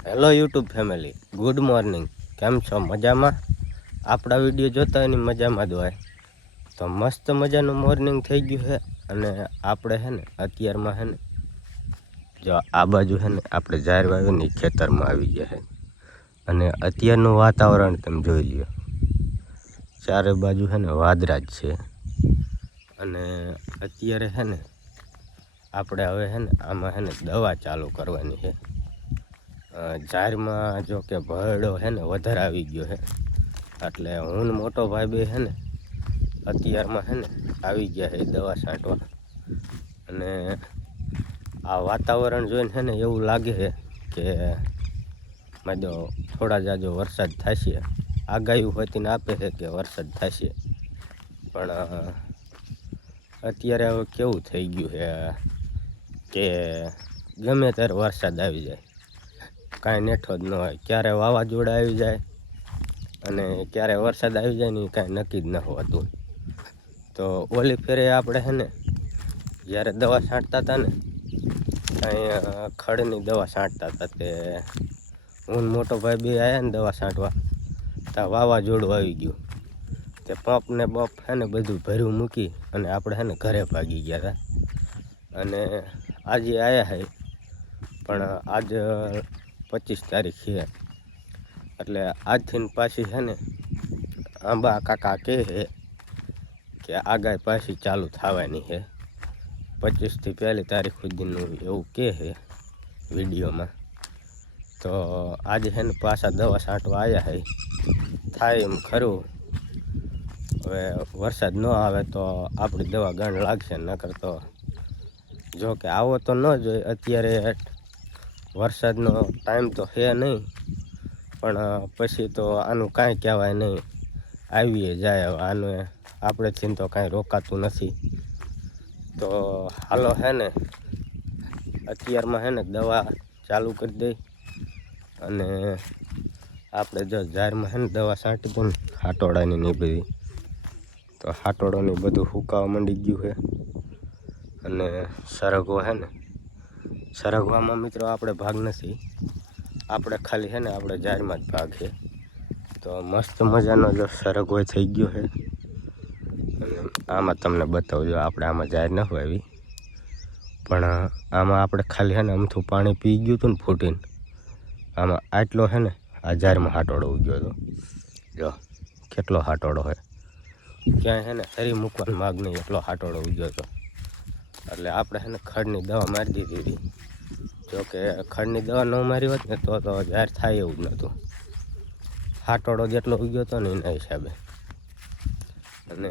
Hello YouTube family, good morning. કેમ છો? મજામાં? આપણા વિડીયો જોતા એની મજામાં જ હોય. તો મસ્ત મજાનું મોર્નિંગ થઈ ગયું છે. અને આપણે છે ને અત્યારમાં છે ને જો આ બાજુ છે ને આપણે જાહેર વાવીની ખેતરમાં આવી ગયા છે. અને અત્યારનું વાતાવરણ તમે જોઈ લ્યો, ચારે બાજુ છે ને વાદળા જ છે. અને અત્યારે છે ને આપણે હવે છે ને આમાં છે ને દવા ચાલુ કરવાની છે. ઝાડમાં જો કે ભરડો છે ને વધારે આવી ગયો છે, એટલે હું ને મોટો ભાઈ બે છે ને અત્યારમાં છે ને આવી ગયા છે દવા છાંટવા. અને આ વાતાવરણ જોઈને છે ને એવું લાગે છે કે માજો થોડા જાજો વરસાદ થશે. આગાહી હોતીને આપે છે કે વરસાદ થશે, પણ અત્યારે હવે કેવું થઈ ગયું છે કે ગમે ત્યારે વરસાદ આવી જાય, કાંઈ નેઠો જ ન હોય. ક્યારે વાવાઝોડા આવી જાય અને ક્યારે વરસાદ આવી જાય ને કાંઈ નક્કી જ ન હોતું. તો ઓલી ફેરે આપણે છે ને જ્યારે દવા છાંટતા હતા ને, અહીંયા ખડની દવા છાંટતા હતા, તે હું મોટો ભાઈ બે આવ્યા ને દવા છાંટવા, ત્યાં વાવાઝોડું આવી ગયું. તે પંપ ને બપ છે ને બધું ભર્યું મૂકી અને આપણે છે ને ઘરે ભાગી ગયા હતા. અને આજે આવ્યા છે, પણ આજ 25 તારીખ છે, એટલે આજથી પાછી છે ને આંબા કાકા કહે છે કે આગાહી પાછી ચાલુ થવાની છે 25થી 1 તારીખ સુધીનું, એવું કહે છે વિડીયોમાં. તો આજે છે ને પાછા દવા છાંટવા આવ્યા છે. થાય એમ ખરું, હવે વરસાદ ન આવે તો આપણી દવા ગણ લાગશે, નકર તો જો કે આવો તો ન જોઈએ. અત્યારે વરસાદનો ટાઈમ તો છે નહીં, પણ પછી તો આનું કાંઈ કહેવાય નહીં, આવીએ જાય. હવે આને આપણેથી તો કાંઈ રોકાતું નથી. તો હાલો છે ને અત્યારમાં છે ને દવા ચાલુ કરી દઈ. અને આપણે જો ઝાડમાં છે ને દવા છાંટી પણ હાટોડાની નહીં બધી, તો હાટોડાની બધું સુકાવા માંડી ગયું છે. અને સરગવો છે ને, સરગવામાં મિત્રો આપણે ભાગ નથી, આપણે ખાલી છે ને આપણે ઝાડમાં જ ભાગ છે. તો મસ્ત મજાનો જો સરગવો થઈ ગયો છે. અને આમાં તમને બતાવજો, આપણે આમાં ઝાડ ન વાવી, પણ આમાં આપણે ખાલી છે ને અમથું પાણી પી ગયું હતું ને ફૂટીને, આમાં આટલો છે ને આ ઝાડમાં હાટોડો ઉગ્યો હતો. જો કેટલો હાટોડો હોય, ક્યાંય છે ને હરી મૂકવાનો માગ નહીં, એટલો હાટોડો ઉગ્યો હતો. એટલે આપણે છે ને ખડની દવા મારી દીધી હતી. જોકે ખડની દવા ન મારી હોત ને તો ઝાડ થાય એવું જ નહોતું. હાટોડો જેટલો ઉગ્યો હતો ને એના હિસાબે. અને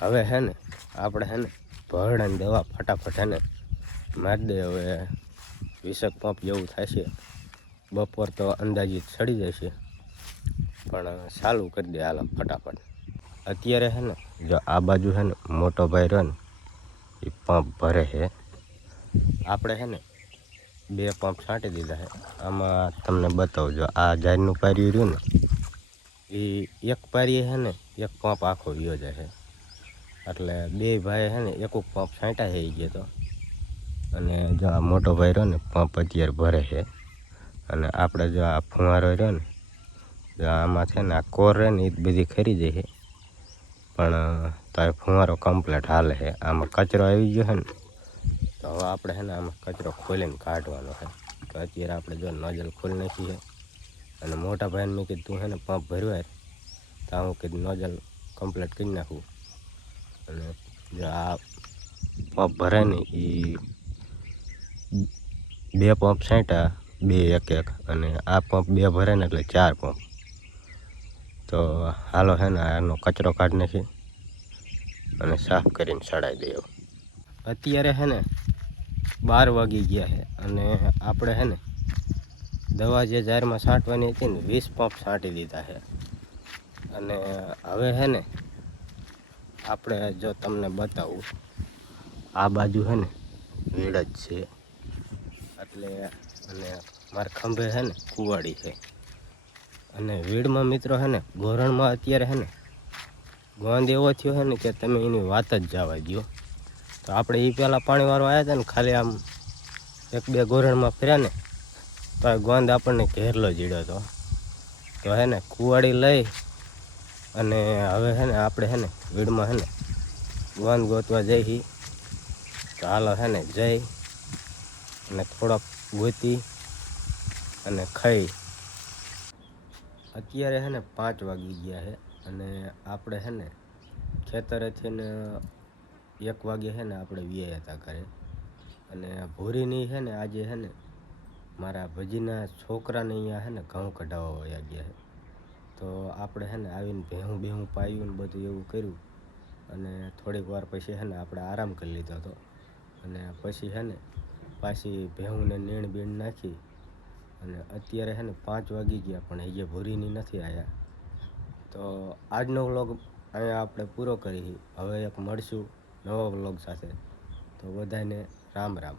હવે છે ને આપણે છે ને ભરડાની દવા ફટાફટ છે ને મારી દે. હવે 20 પંપ જેવું થશે, બપોર તો અંદાજિત ચડી જશે, પણ ચાલુ કરી દે હાલો ફટાફટ. અત્યારે છે ને જો આ બાજુ છે ને મોટો ભાઈ રહ્યો ને એ પંપ ભરે છે. આપણે છે ને 2 પંપ છાંટી દીધા છે. આમાં તમને બતાવજો, આ ઝાડનું પાર્યું રહ્યું ને એ એક પારીએ છે ને એક પંપ આખો વ્યો જાય છે. એટલે 2 ભાઈ છે ને એક પંપ છાંટ્યા છે એ ગયો તો. અને જો આ મોટો ભાઈ રહ્યો ને પંપ અત્યારે ભરે છે. અને આપણે જો આ ફુવારો રહ્યો ને, જો આમાં છે ને આ કોર રહે ને એ બધી ખરી જાય છે, પણ તારે ફુવારો કમ્પ્લીટ હાલે છે. આમાં કચરો આવી ગયો છે ને, તો હવે આપણે છે ને આમાં કચરો ખોલીને કાઢવાનો છે. તો અત્યારે આપણે જો નોઝલ ખોલી નાખી છે. અને મોટા ભાઈને મેં કીધું તું છે ને પંપ ભરવાય, તો હું કીધું નોઝલ કમ્પ્લીટ કરી નાખું. અને જો આ પંપ ભરાય ને એ 2 પંપ છાંટ્યા, 2 એક એક, અને આ પંપ 2 ભરે ને એટલે 4 પંપ. તો હાલો છે ને આનો કચરો કાઢી નાખી અને સાફ કરીને ચડાવી દઈએ. અત્યારે છે ને 12 વાગી ગયા છે અને આપણે છે ને દવા જે ઝાડમાં છાંટવાની હતી ને 20 પંપ છાંટી દીધા છે. અને હવે છે ને આપણે જો તમને બતાવું, આ બાજુ છે ને વેડ જ છે, એટલે અને મારા ખંભે છે ને કુવાડી છે. અને વેડમાં મિત્રો છે ને ગોરણમાં અત્યારે છે ને ગોંદ એવો થયો છે ને કે તમે એની વાત જ જવા દો. તો આપણે એ પહેલાં પાણીવાળો આવ્યા હતા ને, ખાલી આમ 1-2 ગોરણમાં ફર્યા ને તો આ ગોંદ આપણને ઘેરલો જીડ્યો હતો. તો હે ને કુવાડી લઈ અને હવે હે ને આપણે હે ને વીડમાં હે ને ગોંદ ગોતવા જઈ. તો હાલો હે ને જઈ અને થોડોક ગોતી અને ખાઈ. અત્યારે હે ને 5 વાગી ગયા છે અને આપણે હે ને ખેતરેથી ને 1 વાગે હે ને આપણે વ્યાયા હતા ઘરે. અને ભૂરીની હે ને આજે હે ને મારા ભજીના છોકરાને અહીંયા હે ને ઘઉં કઢાવવા વયા ગયા છે. તો આપણે હે ને આવીને ભેહું પાયું ને બધું એવું કર્યું અને થોડીક વાર પછી હે ને આપણે આરામ કરી લીધો હતો. અને પછી હે ને પાછી ભેહુંને નીણ બીણ નાખી અને અત્યારે હે ને 5 વાગી ગયા પણ હજી ભૂરીની નથી આવ્યા. તો આજનો વ્લોગ અહીંયા આપણે પૂરો કરી. હવે એક મળશું નવા વ્લોગ સાથે. તો બધાને રામ રામ.